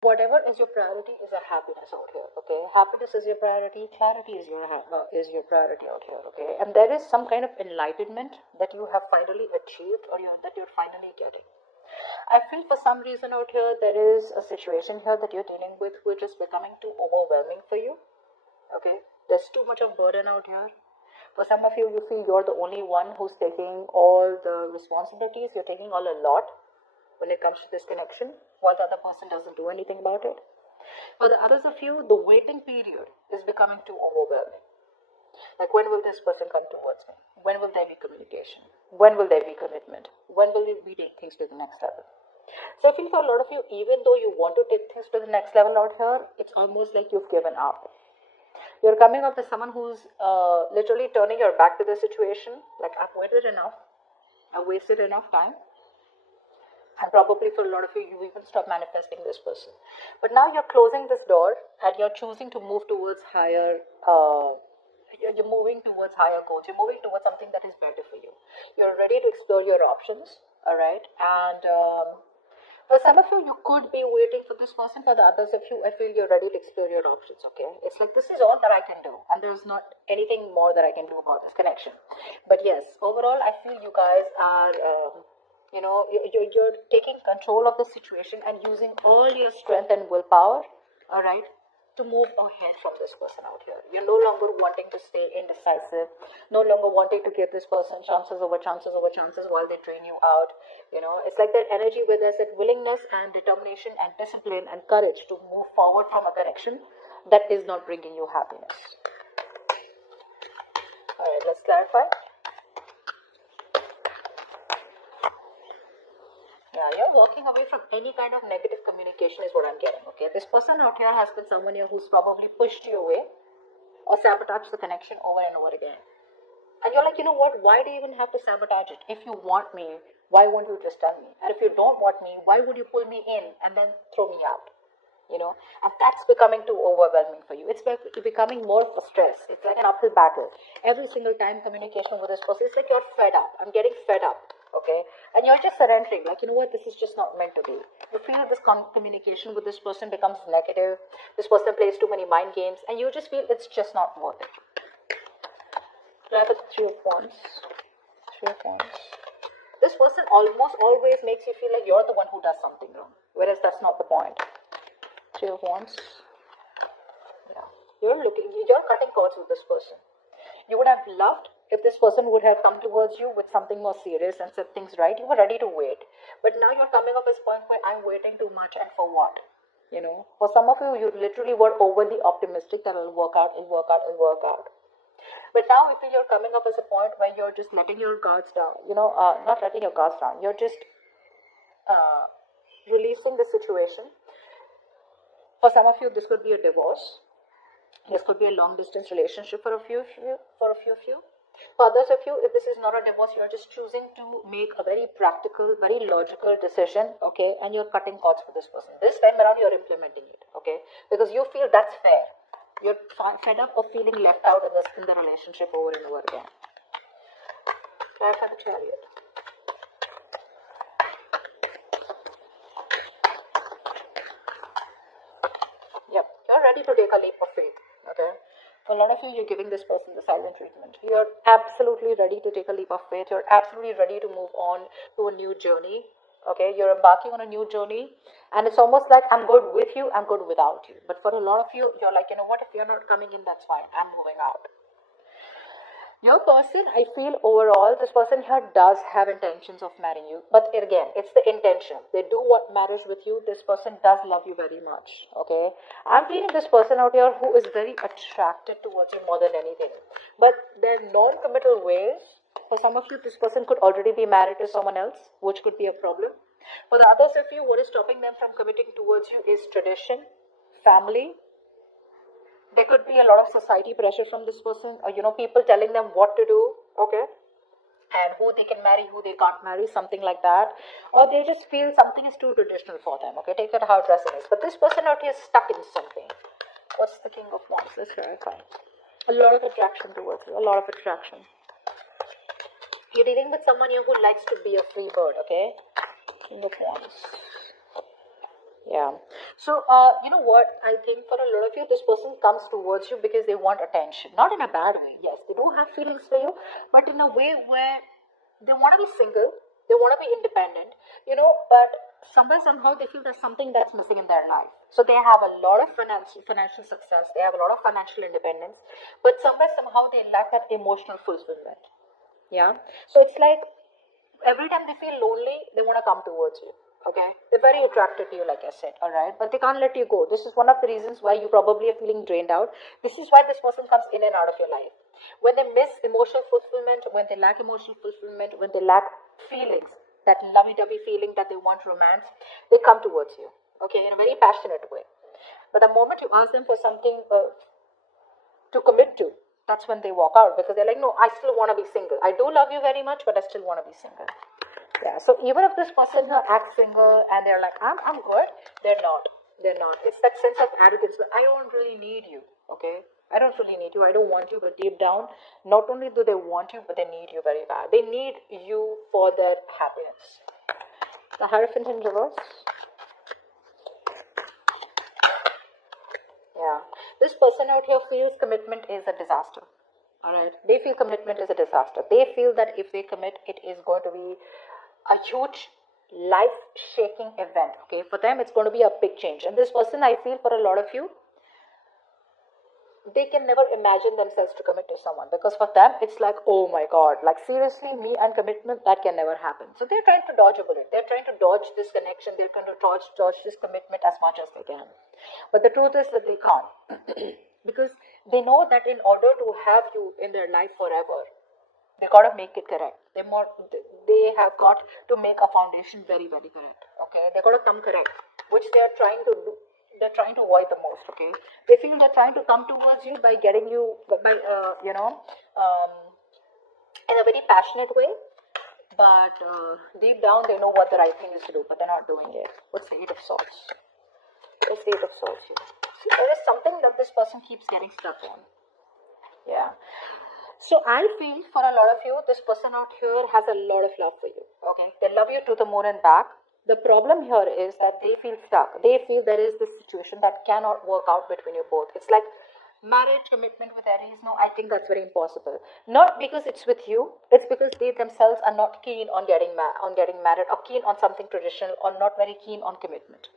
Whatever is your priority is a happiness out here, okay? Happiness is your priority, clarity is your priority out here, okay? And there is some kind of enlightenment that you have finally achieved, or that you're finally getting. I feel for some reason out here there is a situation here that you're dealing with which is becoming too overwhelming for you, okay? There's too much of burden out here. For some of you, you feel you're the only one who's taking all the responsibilities, you're taking all a lot when it comes to this connection, while the other person doesn't do anything about it. For the others of you, the waiting period is becoming too overwhelming. Like, when will this person come towards me? When will there be communication? When will there be commitment? When will we take things to the next level? So I feel for a lot of you, even though you want to take things to the next level out here, it's almost like you've given up. You're coming up as someone who's literally turning your back to the situation. Like, I've waited enough. I've wasted enough time. And probably for a lot of you, you even stop manifesting this person. But now you're closing this door and you're choosing to move towards higher, you're moving towards higher goals. You're moving towards something that is better for you. You're ready to explore your options, all right? And for some of you, you could be waiting for this person. For the others of you, I feel you're ready to explore your options, okay? It's like, this is all that I can do. And there's not anything more that I can do about this connection. But yes, overall, I feel you guys are... you're taking control of the situation and using all your strength and willpower, all right, to move ahead from this person out here. You're no longer wanting to stay indecisive, no longer wanting to give this person chances over chances over chances while they drain you out. It's like that energy where there's that willingness and determination and discipline and courage to move forward from a connection that is not bringing you happiness. All right, let's clarify. Yeah, you're walking away from any kind of negative communication is what I'm getting, okay? This person out here has been someone here who's probably pushed you away or sabotaged the connection over and over again. And you're like, you know what? Why do you even have to sabotage it? If you want me, why won't you just tell me? And if you don't want me, why would you pull me in and then throw me out? And that's becoming too overwhelming for you. It's becoming more of a stress. It's like an uphill battle. Every single time communication with this person, it's like you're fed up. I'm getting fed up. Okay, and you're just surrendering, like, you know what, this is just not meant to be. You feel this communication with this person becomes negative, this person plays too many mind games, and you just feel it's just not worth it. Try with Three of Wands. This person almost always makes you feel like you're the one who does something wrong, whereas that's not the point. Three of Wands. Yeah, you're cutting cords with this person. You would have loved if this person would have come towards you with something more serious and set things right. You were ready to wait. But now you're coming up as a point where I'm waiting too much, and for what? For some of you, you literally were overly optimistic that it'll work out. But now I feel you're coming up as a point where you're just letting your guards down. Not letting your guards down. You're just releasing the situation. For some of you, this could be a divorce. This could be a long distance relationship for a few of you. For others of you, if this is not a divorce, you're just choosing to make a very practical, very logical decision, okay, and you're cutting cords with this person. This time around, you're implementing it, okay, because you feel that's fair. You're fed up of feeling left out in the relationship over and over again. Try for the Chariot. Yep, you're ready to take a leap of faith, okay. For a lot of you, you're giving this person the silent treatment. You're absolutely ready to take a leap of faith. You're absolutely ready to move on to a new journey. Okay, you're embarking on a new journey, and it's almost like I'm good with you, I'm good without you. But for a lot of you, you're like, you know what, if you're not coming in, that's fine, I'm moving out. Your person, I feel overall, this person here does have intentions of marrying you. But again, it's the intention. They do want marriage with you. This person does love you very much. Okay? I'm feeling this person out here who is very attracted towards you more than anything. But their non-committal ways, for some of you, this person could already be married to someone else, which could be a problem. For the others of you, what is stopping them from committing towards you is tradition, family. There could be a lot of society pressure from this person, or people telling them what to do, okay, and who they can marry, who they can't marry, something like that. Or they just feel something is too traditional for them, okay, take that how it resonates. But this person out here is stuck in something. What's the King of Wands? Let's verify. A lot of attraction towards you, a lot of attraction. You're dealing with someone here who likes to be a free bird, okay? King of Wands. Yeah. So, you know what? I think for a lot of you, this person comes towards you because they want attention. Not in a bad way. Yes, they do have feelings for you, but in a way where they want to be single, they want to be independent, but somewhere, somehow, they feel there's something that's missing in their life. So they have a lot of financial success, they have a lot of financial independence, but somewhere, somehow, they lack that emotional fulfillment. Yeah. So it's like every time they feel lonely, they want to come towards you. Okay, they're very attracted to you, like I said. All right, but they can't let you go. This is one of the reasons why you probably are feeling drained out. This is why this person comes in and out of your life. When they miss emotional fulfillment, when they lack emotional fulfillment, when they lack feelings, that lovey-dovey feeling that they want romance, they come towards you. Okay, in a very passionate way. But the moment you ask them for something to commit to, that's when they walk out, because they're like, no, I still want to be single. I do love you very much, but I still want to be single. Yeah, so even if this person who acts single and they're like, I'm good, they're not. They're not. It's that sense of arrogance, but I don't really need you, okay? I don't really need you. I don't want you, but deep down, not only do they want you, but they need you very bad. They need you for their happiness. The Hierophant in reverse. Yeah. This person out here feels commitment is a disaster. Alright. They feel commitment is a disaster. They feel that if they commit, it is going to be a huge life shaking event. Okay. For them, it's going to be a big change. And this person, I feel for a lot of you, they can never imagine themselves to commit to someone, because for them it's like, oh my god, like seriously, me and commitment, that can never happen. So they're trying to dodge a bullet, they're trying to dodge this connection, they're trying to dodge this commitment as much as they can. But the truth is that they can't because they know that in order to have you in their life forever, they gotta make it correct. They have got to make a foundation very, very correct. Okay, they gotta come correct, which they are trying to do. They're trying to avoid the most. Okay, they feel they're trying to come towards you by getting you by in a very passionate way, but deep down they know what the right thing is to do, but they're not doing it. What's the Eight of Swords? What's the Eight of Swords here? See, there is something that this person keeps getting stuck on. Yeah. So I feel for a lot of you, this person out here has a lot of love for you. Okay, they love you to the moon and back. The problem here is that they feel stuck. They feel there is this situation that cannot work out between you both. It's like marriage commitment with Aries. No, I think that's very impossible. Not because it's with you. It's because they themselves are not keen on getting married, or keen on something traditional, or not very keen on commitment.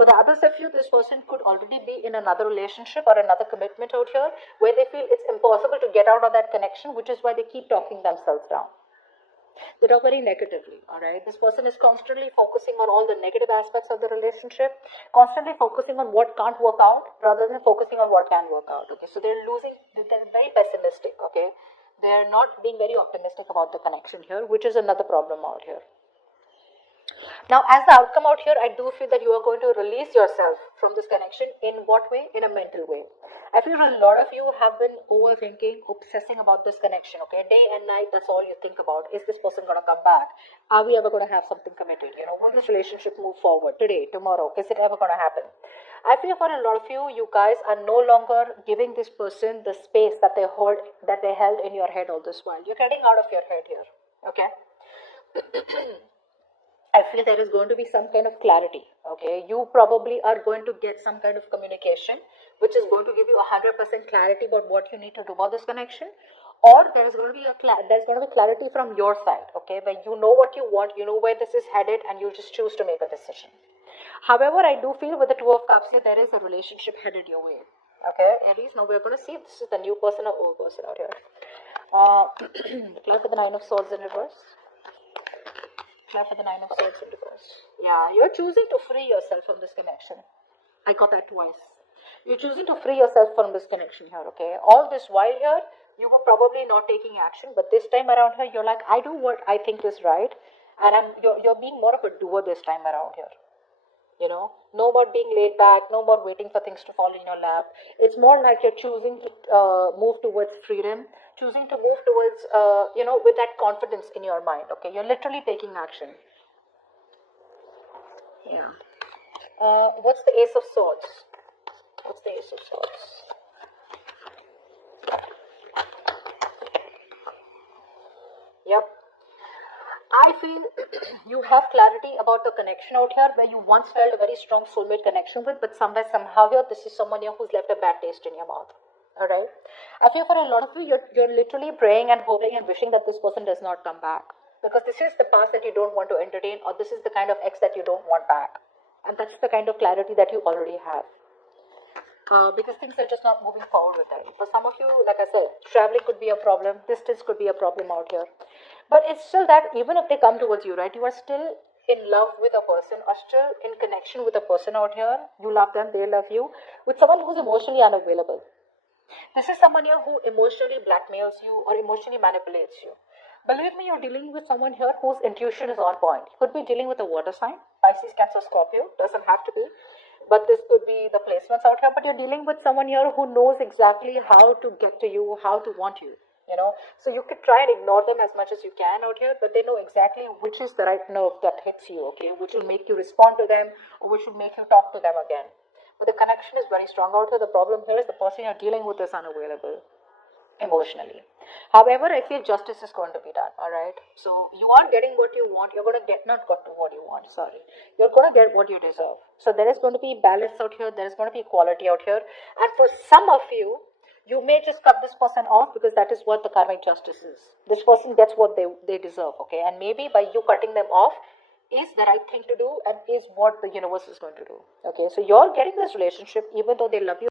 For the others of you, this person could already be in another relationship or another commitment out here where they feel it's impossible to get out of that connection, which is why they keep talking themselves down. They talk very negatively, all right? This person is constantly focusing on all the negative aspects of the relationship, constantly focusing on what can't work out rather than focusing on what can work out, okay? So they're very pessimistic, okay? They're not being very optimistic about the connection here, which is another problem out here. Now, as the outcome out here, I do feel that you are going to release yourself from this connection. In what way? In a mental way. I feel a lot of you have been overthinking, obsessing about this connection, okay? Day and night, that's all you think about. Is this person going to come back? Are we ever going to have something committed? Will this relationship move forward today, tomorrow? Is it ever going to happen? I feel for a lot of you, you guys are no longer giving this person the space that they held in your head all this while. You're getting out of your head here, okay? I feel there is going to be some kind of clarity. Okay, you probably are going to get some kind of communication, which is going to give you 100% clarity about what you need to do about this connection, or there's going to be clarity from your side. Okay, where you know what you want, you know where this is headed, and you just choose to make a decision. However, I do feel with the Two of Cups here, there is a relationship headed your way. Okay, Aries. Now we're going to see if this is the new person or old person out here. Apply for the Nine of Swords in reverse. For the Nine of Swords in reverse. Yeah, you're choosing to free yourself from this connection. I got that twice. You're choosing to free yourself from this connection here, okay? All this while here, you were probably not taking action, but this time around here, you're like, I do what I think is right, and you're being more of a doer this time around here. No more being laid back, no more waiting for things to fall in your lap. It's more like you're choosing to move towards freedom, choosing to move towards, with that confidence in your mind. Okay, you're literally taking action. Yeah. What's the Ace of Swords? What's the Ace of Swords? Yep. I feel you have clarity about the connection out here where you once felt a very strong soulmate connection with, but somewhere, somehow here, this is someone here who's left a bad taste in your mouth. Alright? I feel for a lot of you, you're literally praying and hoping and wishing that this person does not come back. Because this is the past that you don't want to entertain, or this is the kind of ex that you don't want back. And that's the kind of clarity that you already have. Because things are just not moving forward with them. For some of you, like I said, traveling could be a problem, distance could be a problem out here. But it's still that even if they come towards you, right, you are still in love with a person, or still in connection with a person out here. You love them, they love you, with someone who's emotionally unavailable. This is someone here who emotionally blackmails you or emotionally manipulates you. Believe me, you're dealing with someone here whose intuition is on point. You could be dealing with a water sign, Pisces, Cancer, Scorpio, doesn't have to be. But this could be the placements out here. But you're dealing with someone here who knows exactly how to get to you, how to want you. So you could try and ignore them as much as you can out here, but they know exactly which is the right nerve that hits you, okay, which will make you respond to them, or which will make you talk to them again. But the connection is very strong out here. The problem here is the person you're dealing with is unavailable emotionally. However, I feel justice is going to be done, alright? So you are getting what you want. You're going to get, not got to what you want, sorry. You're going to get what you deserve. So there is going to be balance out here. There is going to be equality out here. And for some of you, you may just cut this person off because that is what the karmic justice is. This person gets what they deserve, okay? And maybe by you cutting them off is the right thing to do and is what the universe is going to do, okay? So you're getting this relationship even though they love you.